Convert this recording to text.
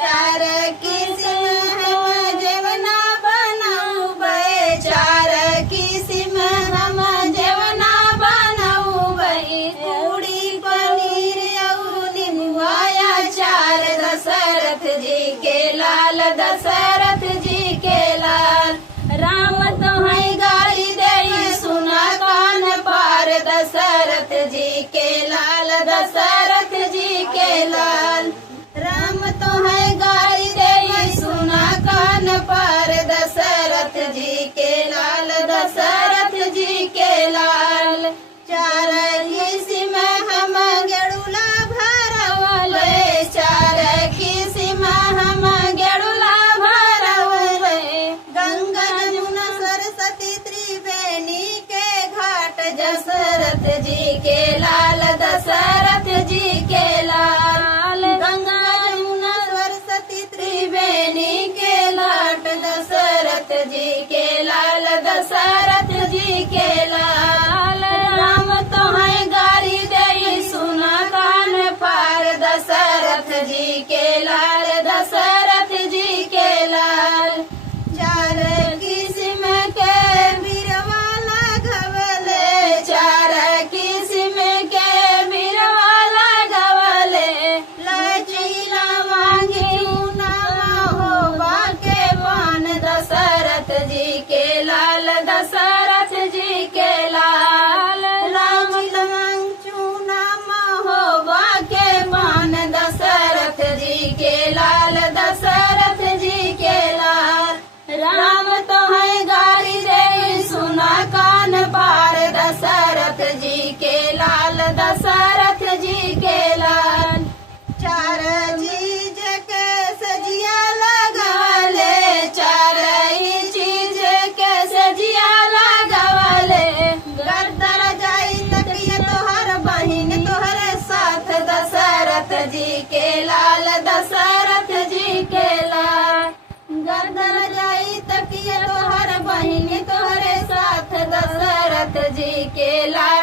चार किस्म हम जेवना बनौबै, चार किस्म हम जेवना बनौबै, पूड़ी पनीर और निमुआ अचार, दशरथ जी के लाल, दशरथ जी के लाल। राम तोहै गाड़ी दे सुना कान पार, दशरथ जी के लाल, दशरथ जी के लाल। राम तोहै गाड़ी दे सुना कान पार, दशरथ जी के लाल, दशरथ जी के लाल। चार किस्म हम गेड़ुला भरवले, चार किस्म हम गेड़ुला भरवले, गंगा जमुना सरस्वती त्रिवेणी के घाट, दशरथ जी के लाल, दशरथ जी के लाल। गंगा जमुना सरस्वती त्रिवेणी के लाट, दशरथ जी के लाल, दशरथ जी के लाल। राम तोहै गाड़ी दे सुना कान पार, दशरथ जी के लाल, दशरथ जी के लाल। चार किस्म के बीरवा लगवले, चार किस्म के बीरवा लगवले, लचीला मांगी नामा होबा के पान, दशरथ जी के लाल, दशरथ जी के लाल। राम लमंग चूनामा होबा के पान, दशरथ जी के लाल, दशरथ जी के लाल। राम तोहै गाड़ी दे सुना कान पार, दशरथ जी के लाल, दशरथ जी के लाल। चार चीज के सजिया लगवले, चार ही चीज के सजिया लगवले, गर्दर जाई तकिया तोहर बहिन तोहरे साथ, दशरथ जी के लाल, दशरथ जी के लाल। गर्दर जाई तकिया तोहर बहिन तोहरे साथ, दशरथ जी के लाल,